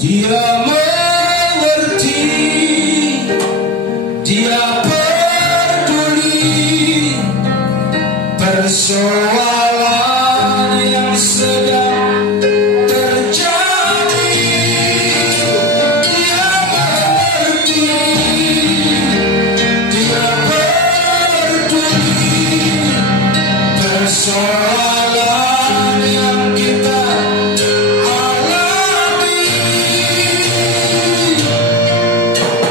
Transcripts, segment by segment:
Dia mengerti, dia peduli persoalan yang sedang terjadi. Dia mengerti, dia peduli persoalan yang kita alami.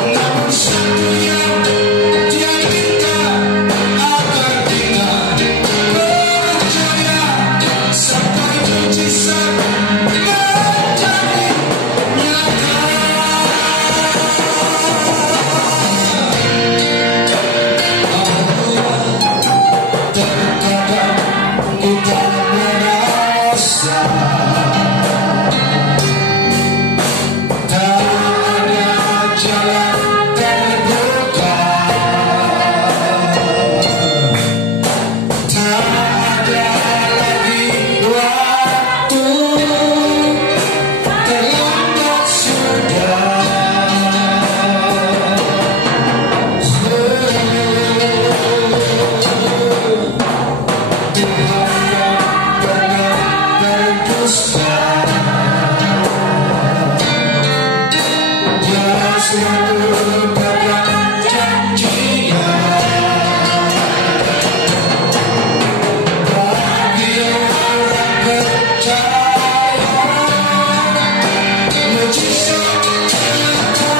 Namun satu yang dia minta agar kita percaya sampai mujizat menjadi nyata. Terkadang kita merasa tak ada jalan terbuka, tak ada lagi waktu, terlambat sudah. Tuhan yang pernah berdusta, Dia selalu pegang janjinya. Bagi orang percaya, mujizat nyata.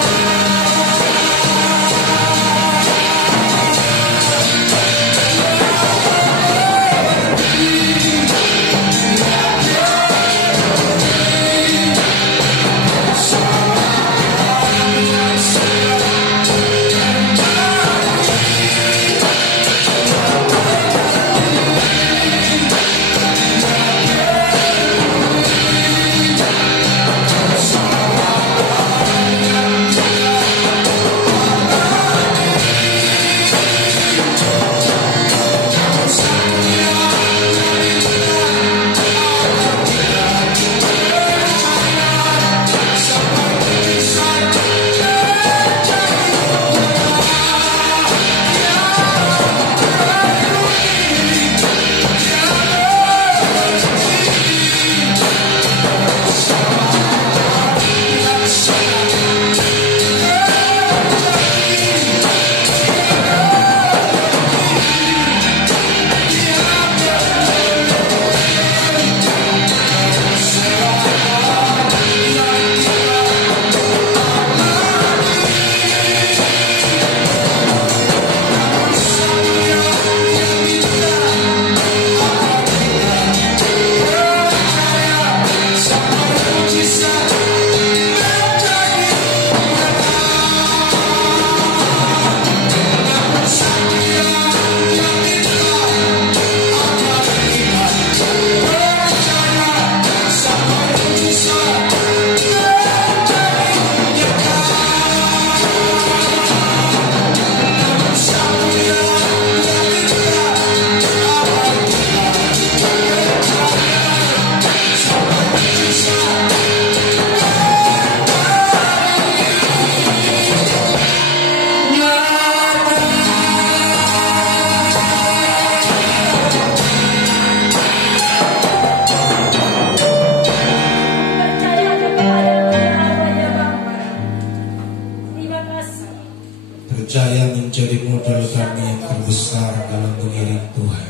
Percaya menjadi modal kami yang terbesar dalam mengiring Tuhan.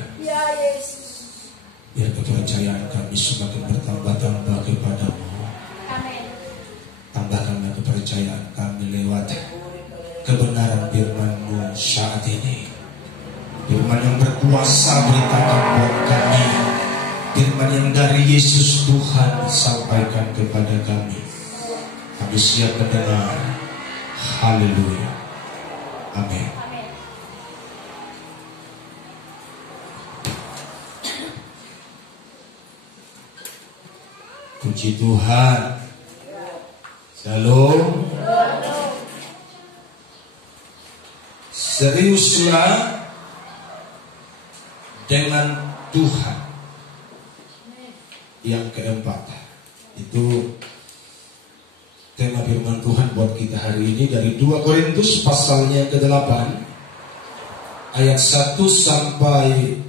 Biar kepercayaan kami semakin bertambah-tambah kepadamu. Tambahkanlah kepercayaan kami lewat kebenaran firman-Mu saat ini. Firman yang berkuasa beritakan buat kami. Firman yang dari Yesus Tuhan sampaikan kepada kami. Kami siap mendengar. Haleluya. Amin. Puji Tuhan. Shalom. Seriuslah dengan Tuhan. Yang keempat itu Tema firman Tuhan buat kita hari ini dari 2 Korintus pasalnya ke-8 ayat 1 sampai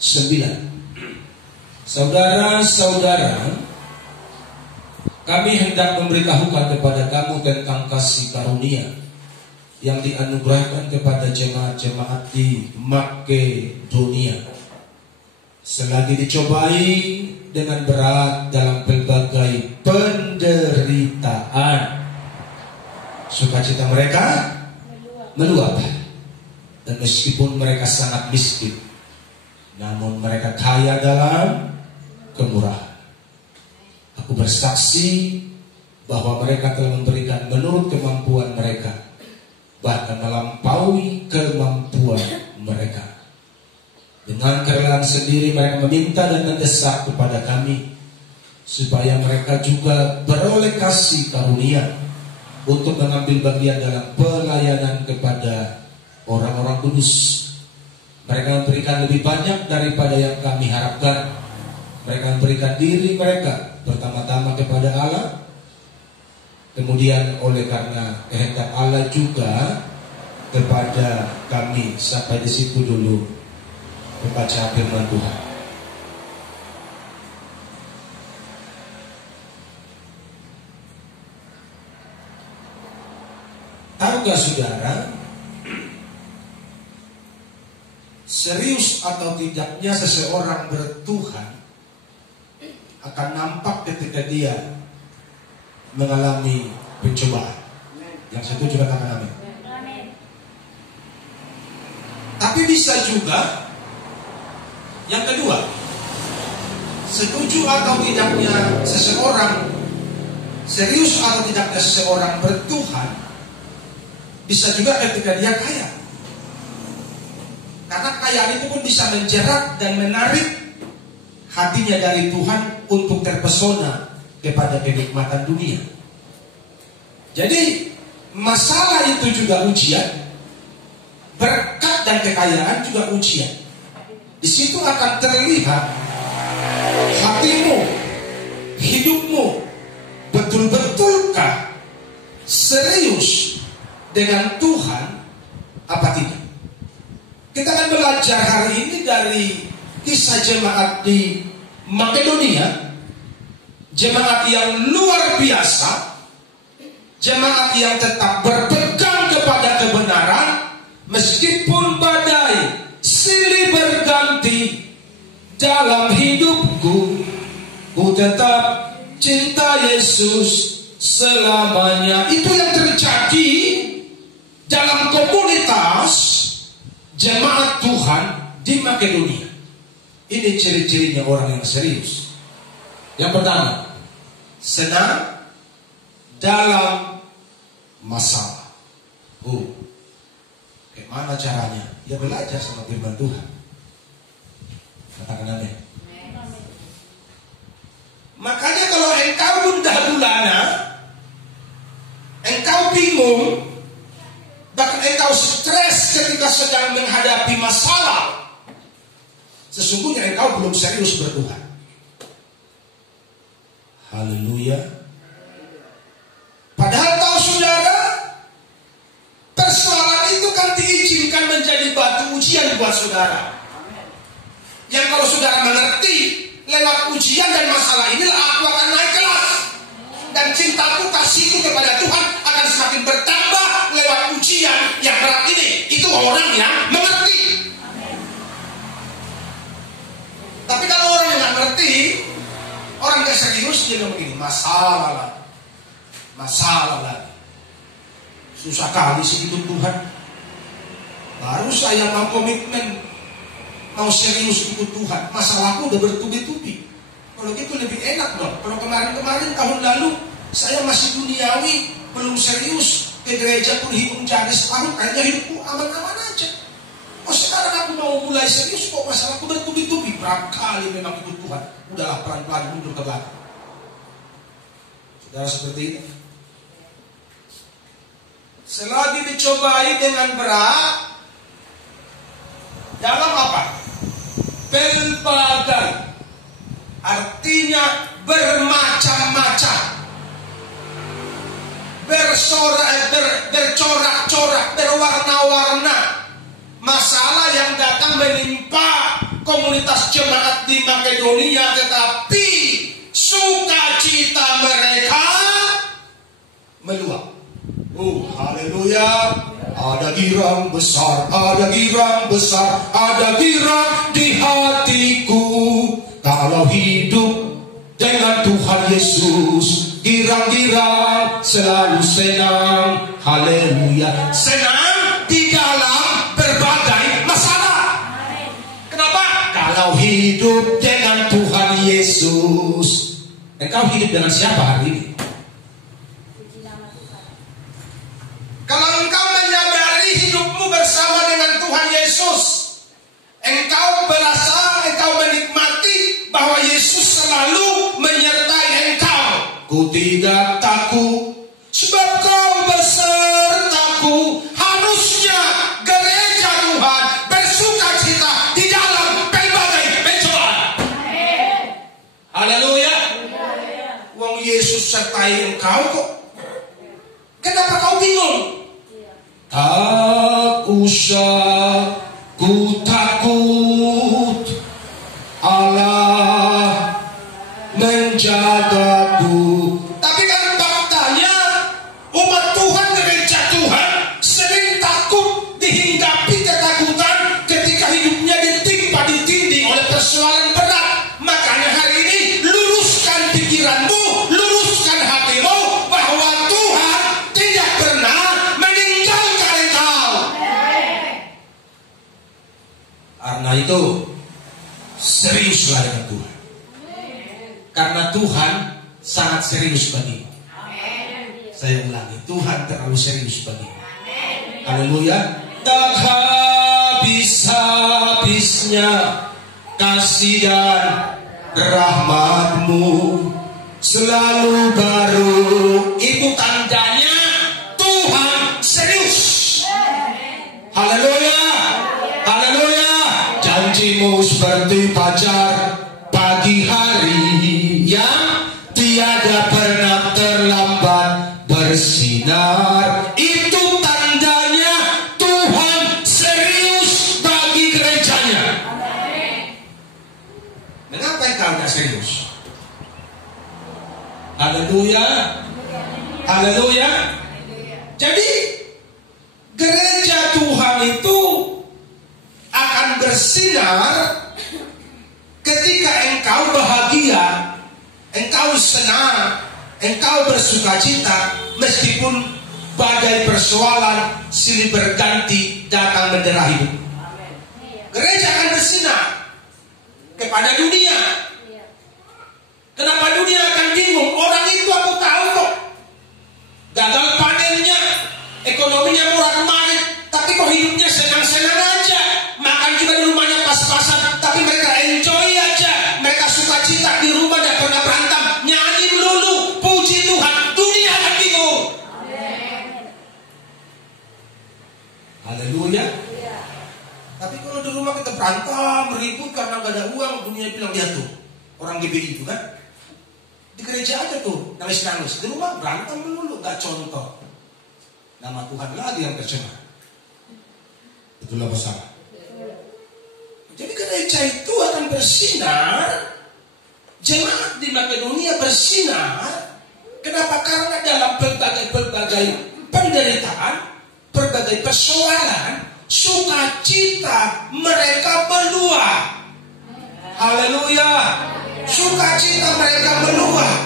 9. Saudara-saudara, kami hendak memberitahukan kepada kamu tentang kasih karunia yang dianugerahkan kepada jemaat-jemaat di Makedonia. Selagi dicobai dengan berat dalam berbagai penderitaan, sukacita mereka meluap. Dan meskipun mereka sangat miskin, namun mereka kaya dalam kemurahan. Aku bersaksi bahwa mereka telah memberikan menurut kemampuan mereka, bahkan melampaui kemampuan mereka. Dengan kerelaan sendiri mereka meminta dan mendesak kepada kami supaya mereka juga beroleh kasih karunia untuk mengambil bagian dalam pelayanan kepada orang-orang kudus. Mereka memberikan lebih banyak daripada yang kami harapkan. Mereka memberikan diri mereka pertama-tama kepada Allah, kemudian oleh karena kehendak Allah juga kepada kami. Sampai di situ dulu membaca firman Tuhan. Tahukah saudara, serius atau tidaknya seseorang bertuhan akan nampak ketika dia mengalami pencobaan. Yang setuju katakan amin. Tapi bisa juga yang kedua, setuju atau tidaknya seseorang, serius atau tidaknya seseorang bertuhan, bisa juga ketika dia kaya. Karena kekayaan itu pun bisa menjerat dan menarik hatinya dari Tuhan untuk terpesona kepada kenikmatan dunia. Jadi masalah itu juga ujian, berkat dan kekayaan juga ujian. Di situ akan terlihat hatimu, hidupmu betul-betulkah serius dengan Tuhan apa tidak. Kita akan belajar hari ini dari kisah jemaat di Makedonia, jemaat yang luar biasa, jemaat yang tetap berpegang kepada kebenaran meskipun badai silih berganti dalam hidupku, ku tetap cinta Yesus selamanya. Itu yang terjadi dalam komunitas jemaat Tuhan di Makedonia. Ini ciri-cirinya orang yang serius. Yang pertama, senang dalam masalah. Bagaimana caranya? Ya belajar sama firman Tuhan. Katakan amin. Makanya kalau engkau gundah gulana, engkau bingung, bahkan engkau stres ketika sedang menghadapi masalah, sesungguhnya engkau belum serius bertuhan. Haleluya. Padahal tahu saudara, persoalan itu kan diizinkan menjadi batu ujian buat saudara. Yang kalau saudara mengerti, lewat ujian dan masalah inilah aku akan naik kelas. Dan cintaku, kasihku kepada Tuhan akan semakin bertambah lewat ujian yang berat ini. Itu orang yang mengerti. Tapi kalau orang yang nggak ngerti, orang yang serius, dia bilang begini, masalah lagi. Masalah lagi. Susah kali sih hidup Tuhan. Baru saya mau komitmen, mau serius ikut Tuhan, masalahku udah bertubi-tubi. Kalau gitu lebih enak dong. Kalau kemarin-kemarin tahun lalu saya masih duniawi, belum serius, ke gereja pun hidup jadi setahun, kayaknya hidupku aman-aman aja. Oh sekarang aku mau mulai serius, kok masalahku bertubi-tubi. Berapa kali memang ikut Tuhan, udahlah pelan-pelan mundur ke belakang. Saudara seperti itu. Selagi dicobai dengan berat, dalam apa? Pelbagai, artinya bermacam-macam. bercorak-corak, berwarna-warna. Masalah yang datang menimpa komunitas jemaat di Makedonia, tetapi sukacita mereka meluap. Oh, haleluya. Ada girang besar, ada girang besar, ada girang di hatiku. Kalau hidup dengan Tuhan Yesus, girang-girang selalu senang. Haleluya. Senang di dalam berbagai masalah. Kenapa? Kalau hidup dengan Tuhan Yesus. Engkau hidup dengan siapa hari ini? Kalau engkau menyadari hidupmu bersama dengan Tuhan Yesus, engkau berasa, engkau menikmati bahwa Yesus selalu menyertai engkau. Ku tidak takut, sebab kau besertaku. Harusnya gereja Tuhan bersukacita di dalam berbagai pencobaan. Haleluya. Wong Yesus sertai engkau kok. Kenapa kau bingung? Tak usah ku takut, Allah menjagaku. Tapi kan faktanya umat Tuhan, gereja Tuhan sering takut, dihinggapi ketakutan ketika hidupnya ditimpa ditindih oleh persoalan berat. Makanya hari ini luruskan pikiranmu, luruskan hatimu bahwa Tuhan tidak pernah meninggalkan engkau. Karena itu seriuslah dengan Tuhan. Karena Tuhan sangat serius bagimu. Saya ulangi, Tuhan terlalu serius bagimu. Haleluya. Tak habis-habisnya kasih dan rahmat-Mu selalu baru. Itu tandanya Tuhan serius. Haleluya. Haleluya. Janji-Mu seperti fajar pagi hari yang tiada pernah terlambat bersinar. Itu tandanya Tuhan serius bagi gerejanya. Mengapa engkau tidak serius? Haleluya. Haleluya. Jadi gereja Tuhan itu akan bersinar ketika engkau bahagia, engkau senang, engkau bersukacita, meskipun badai persoalan silih berganti datang mendera hidup. Gereja akan bersinar kepada dunia. Kenapa dunia akan bingung? Orang itu aku tahu kok, gagal panennya, ekonominya murah-marit, tapi kok hidupnya senang-senang aja. Makan juga di rumahnya pas-pasan, tapi mereka enjoy aja. Mereka sukacita di rumah, tidak pernah berantem, nyanyi melulu, puji Tuhan. Dunia akan bingung. Haleluya. Tapi kalau di rumah kita berantem, ribut karena gak ada uang, dunia bilang dia tuh orang GBI itu kan. Di gereja aja tuh nangis-nangis, di rumah berantem melulu, gak contoh. Nama Tuhan lagi yang tercemar. Itulah masalah. Jadi gereja itu akan bersinar, jemaat di Makedonia bersinar. Kenapa? Karena dalam berbagai penderitaan, berbagai persoalan, sukacita mereka meluap. Haleluya. Sukacita mereka meluap.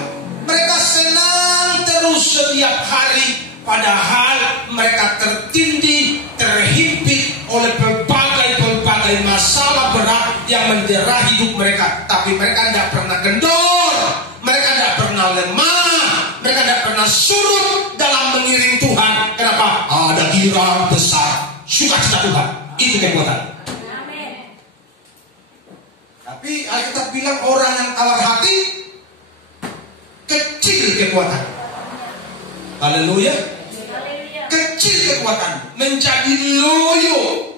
Mereka senang terus setiap hari, padahal mereka tertindih, terhimpit oleh berbagai masalah berat yang mendera hidup mereka. Tapi mereka tidak pernah kendor, mereka tidak pernah lemah, mereka tidak pernah surut dalam mengiring Tuhan. Kenapa? Ada girang besar sukacita Tuhan. Itu kekuatan. Tapi Alkitab bilang orang yang tawar hati kecil kekuatan. Haleluya. Kecil kekuatan, menjadi loyo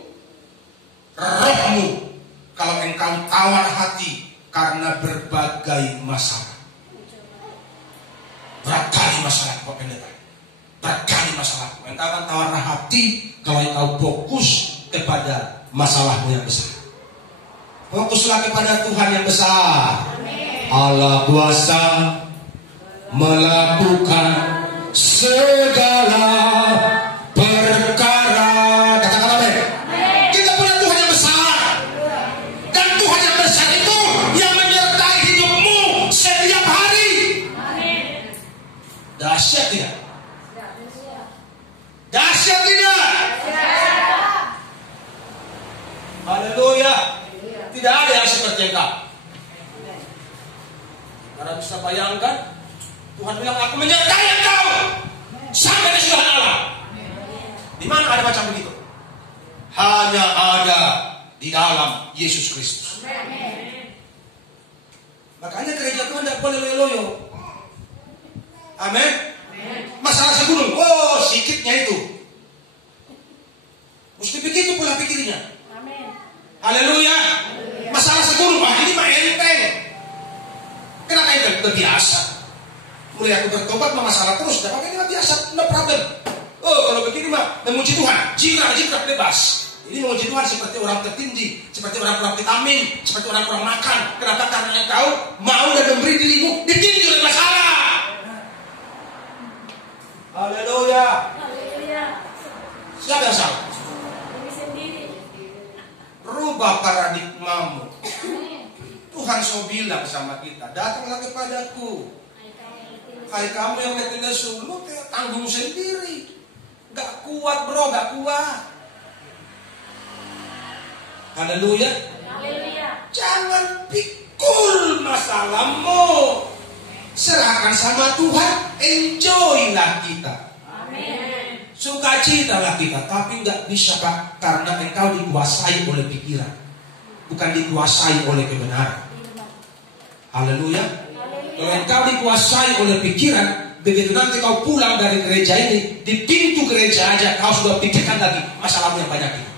rohmu kalau engkau tawar hati karena berbagai masalah. Berat kali masalah kau pendeta. berkali masalahmu. Engkau akan tawar hati kalau engkau fokus kepada masalahmu yang besar. Fokuslah kepada Tuhan yang besar. Allah kuasa melakukan segala perkara. Katakan amin. Kita punya Tuhan yang besar. Dan Tuhan yang besar itu yang menyertai hidupmu setiap hari. Dahsyat tidak? Dahsyat tidak? Haleluya. Tidak ada yang seperti engkau. Karena bisa bayangkan, Tuhan bilang, aku menyertai engkau sampai kesudahan alam. Di mana ada macam begitu? Hanya ada di dalam Yesus Kristus. Makanya gereja Tuhan tidak boleh loyo-loyo. Amin. Masalah segunung, oh sikitnya itu. Mesti begitu pula pikirnya. Haleluya. Masalah segunung, ini mah enteng. Kenapa enteng? Udah biasa. Mulai aku bertobat mah masalah terus. Dan ini mah biasa, no problem. Oh kalau begini mah memuji Tuhan, jikrah bebas. Ini memuji Tuhan seperti orang tertindih, seperti orang kurang vitamin, seperti orang kurang makan. Kenapa? Karena engkau mau dan memberi dirimu ditindih oleh masalah. Haleluya. Siapa yang salah? Rubah paradigmamu. Tuhan so bilang sama kita, datanglah kepadaku. Hai kamu yang tertindas sulut, tanggung sendiri. Gak kuat bro, gak kuat. Haleluya. Jangan pikul masalahmu. Serahkan sama Tuhan. Enjoylah kita. Sukacitalah kita. Tapi gak bisa Pak, karena engkau dikuasai oleh pikiran, bukan dikuasai oleh kebenaran. Haleluya. Kalau engkau dikuasai oleh pikiran, begitu nanti kau pulang dari gereja ini, di pintu gereja aja kau sudah pikirkan lagi masalahmu yang banyak itu.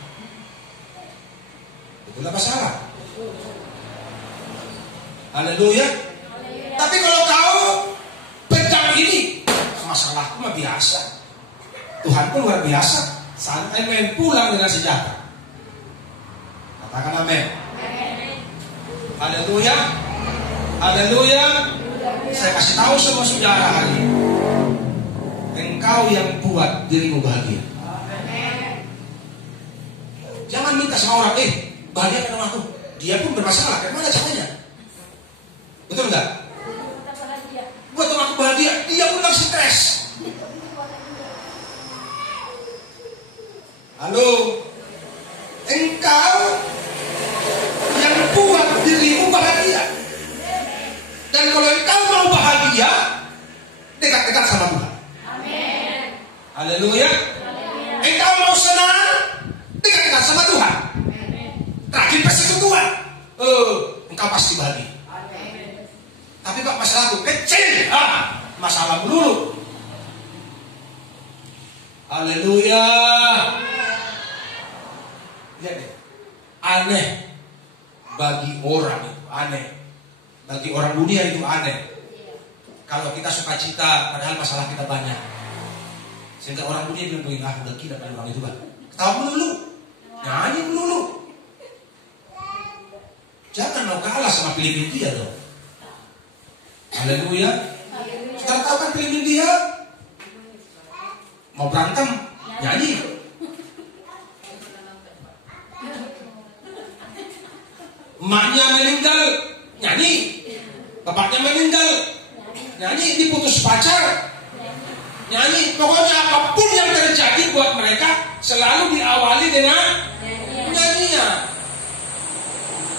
Itulah masalah. Haleluya. Tapi kalau kau pegang ini, masalahku mah biasa. Tuhan pun luar biasa, santai main pulang dengan sejahtera. Katakan amin. Haleluya. Haleluya. Saya kasih tahu sama saudara hari ini, engkau yang buat dirimu bahagia. Jangan minta sama orang, bahagia kan aku. Dia pun bermasalah, bagaimana caranya? Betul enggak? Buat aku bahagia, dia pun lagi stres. Halo, engkau yang buat dirimu bahagia. Dan kalau engkau mau bahagia, dekat-dekat sama Tuhan. Amin. Haleluya. Engkau mau senang, dekat-dekat sama Tuhan. Rajin persekutuan, engkau pasti bahagia. Amin. Tapi Pak, masalahku kecil, masalah melulu. Haleluya. Lihat deh, aneh bagi orang itu, aneh bagi orang dunia itu aneh. Kalau kita suka cita, padahal masalah kita banyak. Sehingga orang dunia bilang begini, udah gila pada orang itu kan. Ketawa melulu, nyanyi melulu. Jangan mau kalah sama Film India dong. Haleluya. Saudara tahu kan Film India? Mau berantem, nyanyi. Emaknya meninggal, nyanyi. Bapaknya meninggal, nyanyi. Diputus pacar, nyanyi. Pokoknya apapun yang terjadi buat mereka selalu diawali dengan nyanyian.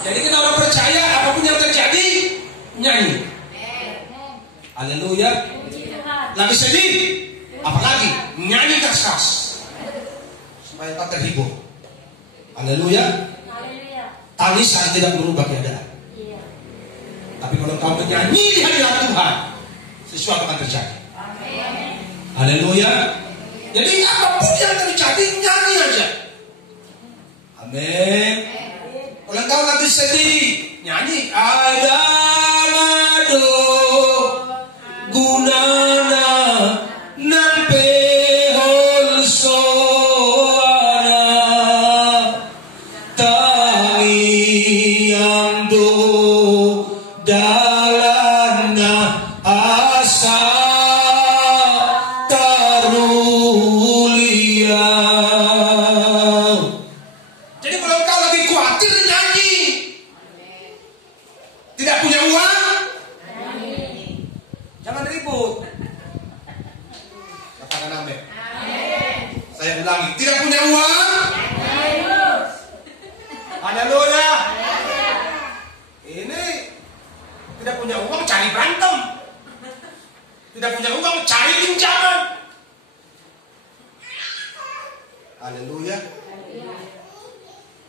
Jadi kita orang percaya apapun yang terjadi, nyanyi. Haleluya. Lagi sedih, apalagi nyanyi keras-keras supaya tak terhibur. Haleluya. Tangisan tidak merubah keadaan. Tapi kalau kau menyanyi di hadirat Tuhan, sesuatu akan terjadi. Haleluya. Jadi apapun yang terjadi, nyanyi aja. Amin. Kalau kau lagi sedih, nyanyi. Ada ngado gunana nampe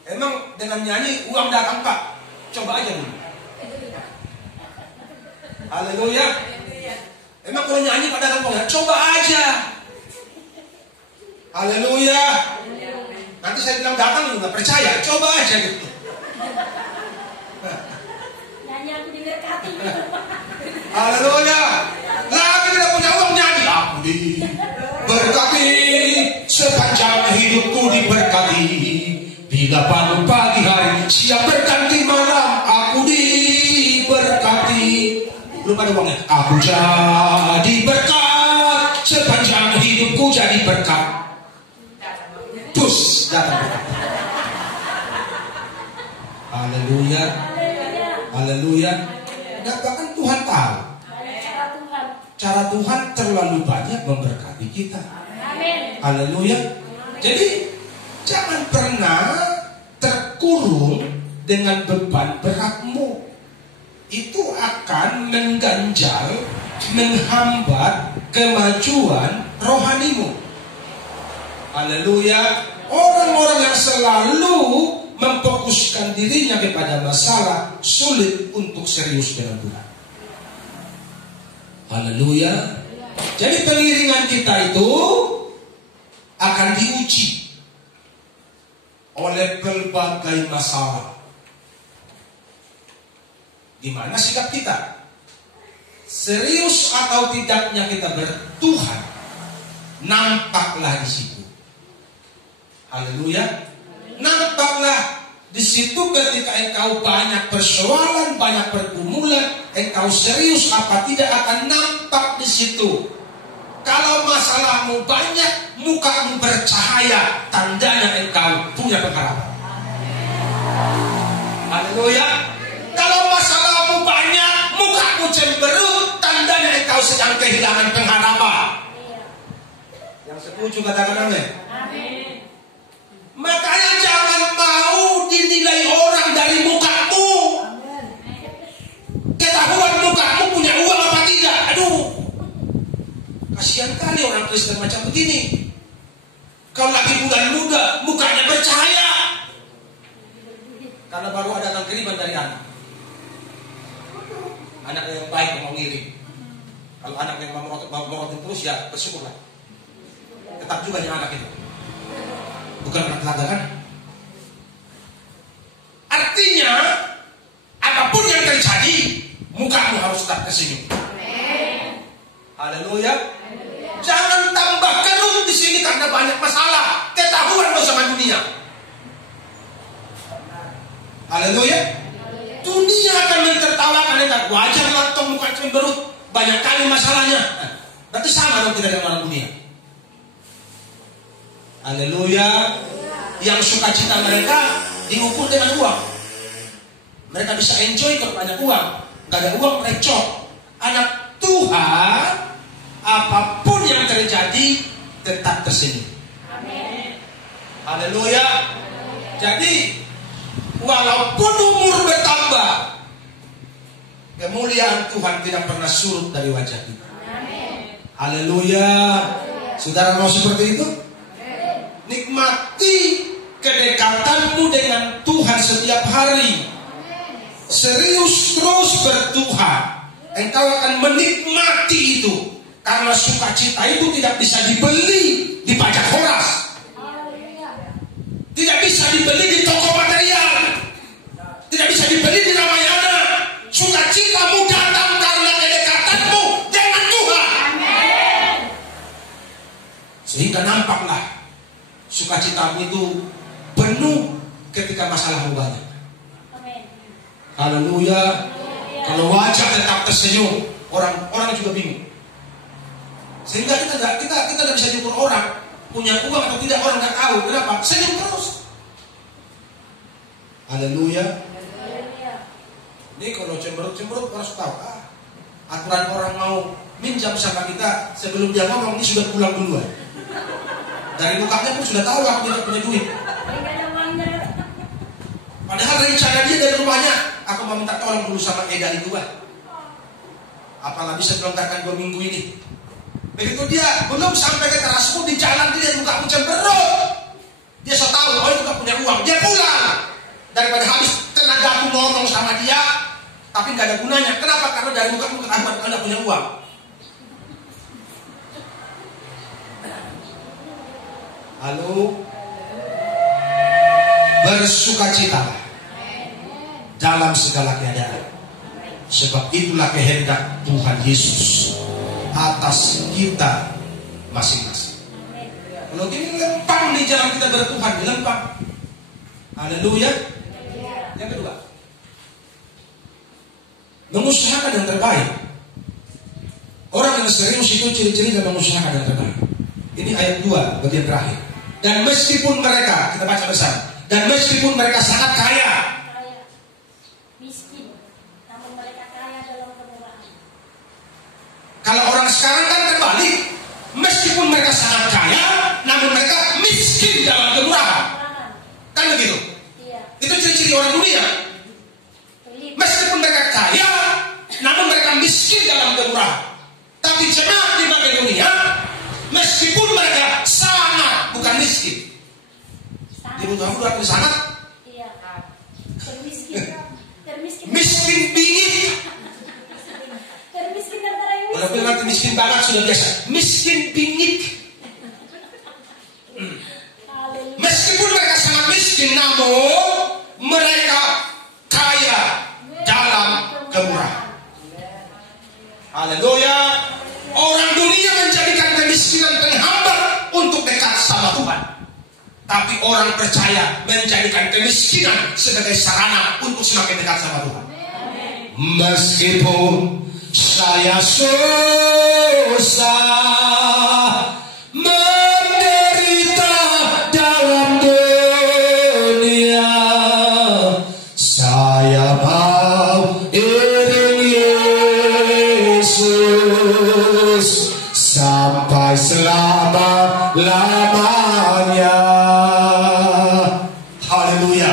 Emang dengan nyanyi uang datang Pak? Coba aja dulu. Haleluya. Emang kalau nyanyi Pak datang uang? Coba aja. Haleluya. Nanti saya bilang datang lu nggak percaya. Coba aja gitu. Nyanyi aku diberkati. Haleluya. Lagi tidak punya uang nyanyi. Aku diberkati, sepanjang hidupku diberkati. Bila pagi pagi hari, siang berganti malam, aku diberkati. Belum ada uangnya. Aku jadi berkat, sepanjang hidupku jadi berkat. Terus datang berkat. Haleluya. Haleluya. Nah, bahkan Tuhan tahu cara Tuhan terlalu banyak memberkati kita. Haleluya. Jadi jangan pernah terkurung dengan beban beratmu. Itu akan mengganjal, menghambat kemajuan rohanimu. Haleluya. Orang-orang yang selalu memfokuskan dirinya kepada masalah, sulit untuk serius dengan Tuhan. Haleluya. Jadi pengiringan kita itu akan diuji oleh berbagai masalah. Di mana sikap kita? Serius atau tidaknya kita bertuhan, nampaklah di situ. Haleluya. Nampaklah di situ ketika engkau banyak persoalan, banyak pergumulan, engkau serius apa tidak akan nampak di situ. Kalau masalahmu banyak, mukamu bercahaya, tandanya engkau punya pengharapan. Haleluya. Kalau masalahmu banyak, mukamu cemberut, tandanya engkau sedang kehilangan pengharapan. Yang setuju katakan amin. Makanya jangan mau dinilai orang dari mukamu. Ketahuan mukamu punya uang apa tidak. Aduh, kasihan kali orang Kristen macam begini. Kalau lagi bulan muda, mukanya bercahaya. Karena baru ada kiriman dari anak. Anak yang baik mau ngirim. Kalau anak yang mau merotin terus ya bersyukurlah. Tetap juga yang anak itu. Bukan anak telaga kan? Artinya apapun yang terjadi, mukamu harus tetap tersenyum. Haleluya. Jangan tambah keruh di sini karena banyak masalah. Ketahuan lo sama dunia. Haleluya. Dunia akan mentertawakan engkau. Wajar lah toh muka cemberut, banyak kali masalahnya. Berarti sama dong tidak dengan orang dunia. Haleluya. Yang sukacita mereka diukur dengan uang. Mereka bisa enjoy kalau banyak uang. Gak ada uang recok. Anak Tuhan, apapun yang terjadi tetap tersenyum. Haleluya. Jadi walaupun umur bertambah, kemuliaan Tuhan tidak pernah surut dari wajah kita. Haleluya. Saudara mau seperti itu? Nikmati kedekatanmu dengan Tuhan setiap hari. Serius terus bertuhan. Engkau akan menikmati itu. Karena sukacita itu tidak bisa dibeli di pajak horas. Tidak bisa dibeli di toko material. Tidak bisa dibeli di Ramayana. Sukacitamu datang karena kedekatanmu dengan Tuhan. Sehingga nampaklah sukacitamu itu penuh ketika masalahmu banyak. Haleluya. Kalau wajah tetap tersenyum, orang juga bingung. Sehingga kita tidak bisa diukur orang punya uang atau tidak, orang nggak tahu. Kenapa? Senyum terus. Haleluya. Ini kalau cemberut orang suka tahu. Aturan orang mau minjam sama kita sebelum dia ngomong ini sudah pulang duluan. Dari mukanya pun sudah tahu aku tidak punya duit. Padahal rencana dia dari rumahnya, aku mau minta tolong dulu sama Eda itu apalah bisa dilonggarkan 2 minggu ini. Begitu dia belum sampai ke terasmu, di jalan dia muka cemberut. Dia so tahu, oh itu gak punya uang, dia pulang. Daripada habis tenaga aku ngomong sama dia, tapi gak ada gunanya. Kenapa? Karena dari muka ketahuan kalau gak punya uang. Halo, bersukacitalah dalam segala keadaan, sebab itulah kehendak Tuhan Yesus atas kita masing-masing. Kalau gini lempang di jalan kita bertuhan, lempang. Haleluya. Yang kedua, mengusahakan yang terbaik. Orang yang serius itu ciri-ciri dan mengusahakan yang terbaik. Ini ayat 2 bagian terakhir. Dan meskipun mereka, kita baca bersama, dan meskipun mereka sangat kaya, miskin, namun mereka kaya dalam kemurahan. Kalau orang sekarang kan terbalik, meskipun mereka sangat kaya, namun mereka miskin dalam kemurahan. Kan begitu? Iya. Itu ciri-ciri orang dunia. Meskipun mereka kaya, namun mereka miskin dalam kemurahan. Tapi jemaat di Makedonia, meskipun mereka sangat, bukan miskin. Dia butuh aku berarti sangat. Iya. Termiskin. Termiskin. Miskin bingit. Termiskin antara yang Kalau bilang miskin banget sudah biasa. Miskin bingit. Meskipun mereka sangat miskin, namun mereka kaya dalam kemurahan. Haleluya. Orang dunia menjadikan kemiskinan penghambat untuk dekat sama Tuhan. Tapi orang percaya menjadikan kemiskinan sebagai sarana untuk semakin dekat sama Tuhan. Meskipun saya susah menderita dalam dunia, saya mau iring Yesus sampai selama-lamanya. Haleluya.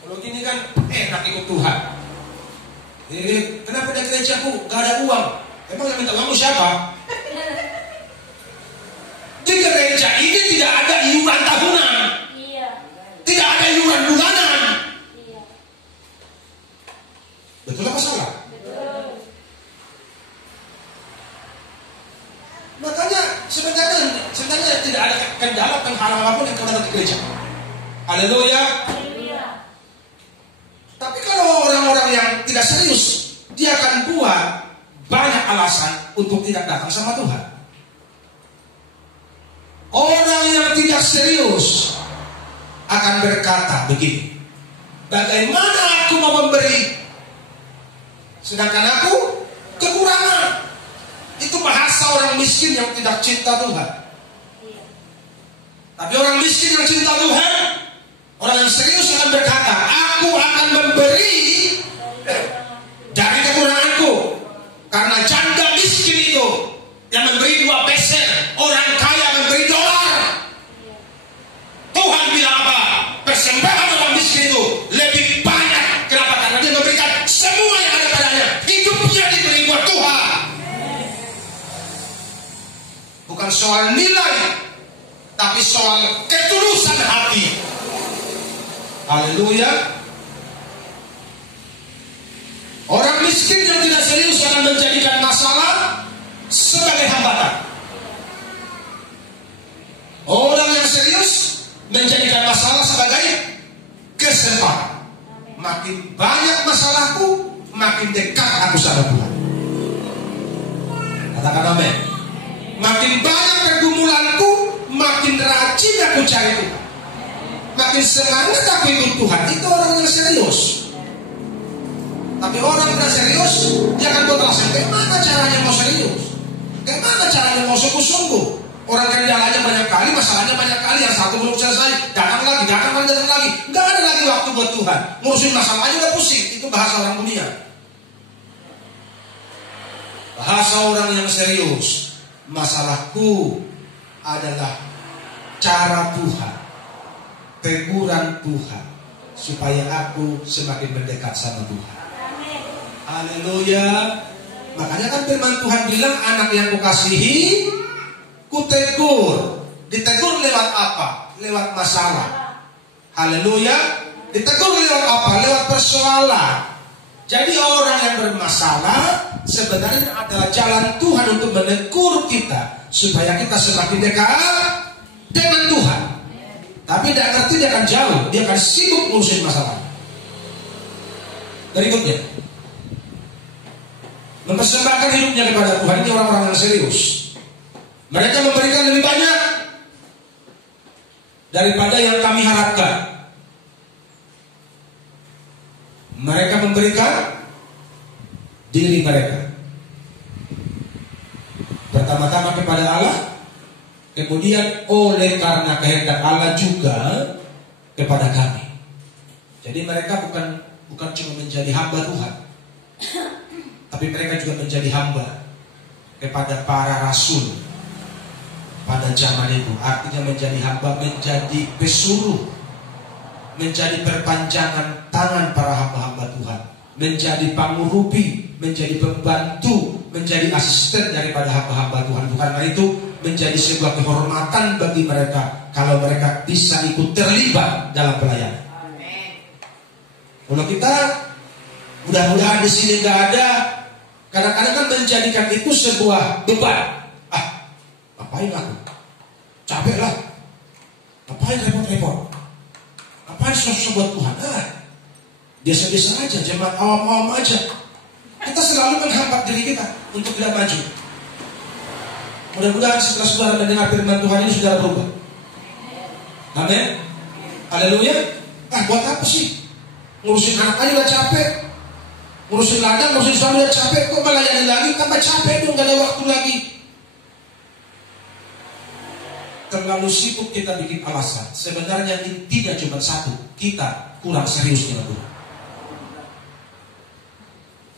Kalau gini kan enak ikut Tuhan. Kenapa di gerejaku gak ada uang? Emang yang minta uang siapa? Di gereja ini tidak ada iuran tahunan. Iya. Tidak ada iuran bulanan. Iya. Betul apa salah? Betul. Makanya sebenarnya tidak ada kendala penghalang apapun yang kau datang ke gereja. Haleluya. Haleluya. Tapi kalau orang-orang yang tidak serius, dia akan buat banyak alasan untuk tidak datang sama Tuhan. Orang yang tidak serius akan berkata begini, bagaimana aku mau memberi sedangkan aku kekurangan. Itu bahasa orang miskin yang tidak cinta Tuhan. Iya. Tapi orang miskin yang cinta Tuhan, orang yang serius akan berkata, aku akan memberi dari kekuranganku. Karena janda miskin itu yang memberi 2 peser, orang kaya memberi dolar. Tuhan bilang apa? Persembahan orang miskin itu lebih banyak. Kenapa? Karena dia memberikan semua yang ada padanya. Hidupnya diberi buat Tuhan. Bukan soal nilai, tapi soal ketulusan hati. Haleluya. Orang miskin yang tidak serius akan menjadikan masalah sebagai hambatan. Orang yang serius menjadikan masalah sebagai kesempatan. Makin banyak masalahku, makin dekat aku sama Tuhan. Katakan amin. Makin banyak pergumulanku, makin rajin aku cari Tuhan. Makin semangat aku ikut Tuhan. Itu orang yang serius. Tapi orang yang serius, dia akan buat alasan. Bagaimana caranya mau serius? Bagaimana caranya mau sungguh-sungguh? Orang kendalanya banyak kali, masalahnya banyak kali. Yang satu belum selesai, datang lagi. Gak ada lagi waktu buat Tuhan. Ngurusin masalahnya udah pusing. Itu bahasa orang dunia. Bahasa orang yang serius, masalahku adalah cara Tuhan, teguran Tuhan, supaya aku semakin mendekat sama Tuhan. Haleluya. Makanya kan firman Tuhan bilang, anak yang kukasihi, kutegur. Ditegur lewat apa? Lewat masalah. Haleluya. Ditegur lewat apa? Lewat persoalan. Jadi orang yang bermasalah sebenarnya adalah jalan Tuhan untuk menegur kita supaya kita semakin dekat dengan Tuhan. Tapi tidak ngerti dia akan jauh, dia akan sibuk ngurusin masalah. Berikutnya, mempersembahkan hidupnya kepada Tuhan. Ini orang-orang yang serius. Mereka memberikan lebih banyak daripada yang kami harapkan. Mereka memberikan diri mereka. Pertama-tama kepada Allah, kemudian oleh karena kehendak Allah juga kepada kami. Jadi mereka bukan cuma menjadi hamba Tuhan, tapi mereka juga menjadi hamba kepada para rasul pada zaman itu. Artinya menjadi hamba, menjadi pesuruh, menjadi perpanjangan tangan para hamba-hamba Tuhan, menjadi pengurupi, menjadi pembantu, menjadi asisten daripada hamba-hamba Tuhan. Karena itu menjadi sebuah kehormatan bagi mereka kalau mereka bisa ikut terlibat dalam pelayanan. Kalau kita mudah-mudahan di sini nggak ada, kadang-kadang kan menjadikan itu sebuah beban. Ngapain aku? Capek lah. Ngapain repot-repot? Ngapain susah buat Tuhan? Biasa-biasa aja, jemaat awam-awam aja. Kita selalu menghambat diri kita untuk tidak maju. Mudah-mudahan setelah saudara mendengar firman Tuhan ini saudara berubah. Amin. Haleluya. Buat apa sih? Ngurusin anak aja udah capek, ngurusin ladang, ngurusin suami udah capek, kok melayani lagi? Tambah capek dong, gak ada waktu lagi. Terlalu sibuk kita bikin alasan. Sebenarnya intinya cuma satu, kita kurang serius dengan Tuhan.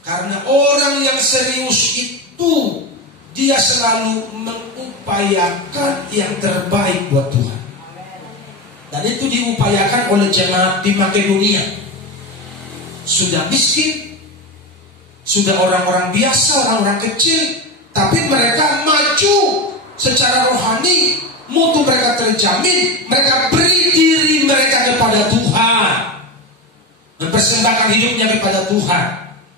Karena orang yang serius itu dia selalu mengupayakan yang terbaik buat Tuhan. Dan itu diupayakan oleh jemaat di Makedonia. Sudah miskin, sudah orang-orang biasa, orang-orang kecil, tapi mereka maju secara rohani, mutu mereka terjamin, mereka beri diri mereka kepada Tuhan, mempersembahkan hidupnya kepada Tuhan.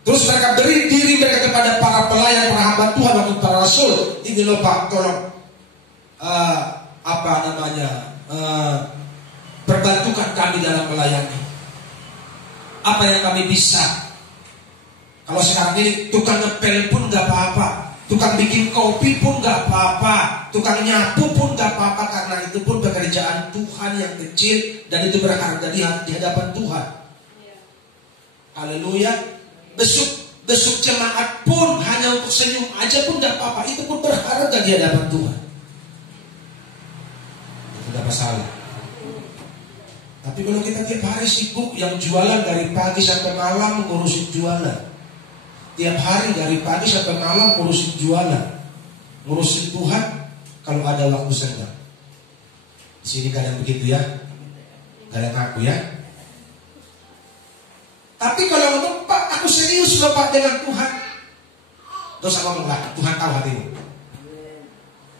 Terus mereka beri diri mereka kepada para pelayan, para hamba Tuhan, waktu para rasul. Ini loh Pak, tolong perbantukan kami dalam melayani. Apa yang kami bisa? Kalau sekarang ini tukang ngepel pun gak apa-apa, tukang bikin kopi pun gak apa-apa, tukang nyapu pun gak apa-apa, karena itu pun pekerjaan Tuhan yang kecil dan itu berharga di hadapan Tuhan. Haleluya. Besuk jemaat pun hanya untuk senyum aja pun gak apa-apa, itu pun berharga di hadapan Tuhan. Itu tidak masalah. Tapi kalau kita tiap hari sibuk, yang jualan dari pagi sampai malam ngurusin jualan, tiap hari dari pagi sampai malam ngurusin jualan, ngurusin Tuhan, kalau ada waktu senggang. Di sini gak ada yang begitu ya, gak ada ngaku ya. Tapi kalau ngomong, Pak, aku serius loh Pak dengan Tuhan, gak usah ngomong lah, Tuhan tahu hatimu.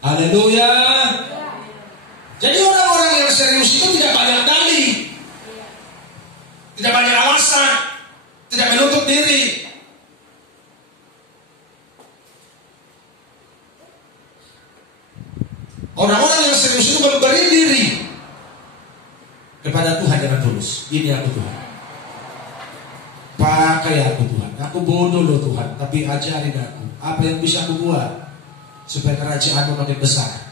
Haleluya. Jadi orang-orang yang serius itu tidak banyak dalih, tidak banyak alasan, tidak menutup diri. Orang-orang yang serius itu memberi diri kepada Tuhan dengan tulus. Ini aku Tuhan, pakai aku Tuhan. Aku bodoh loh Tuhan, tapi ajarin aku apa yang bisa aku buat supaya kerajaan-Mu makin besar.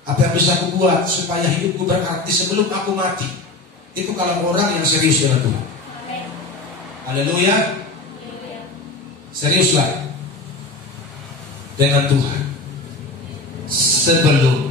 Apa yang bisa aku buat supaya hidupku berarti sebelum aku mati. Itu kalau orang yang serius dengan Tuhan. Haleluya. Seriuslah dengan Tuhan sebelum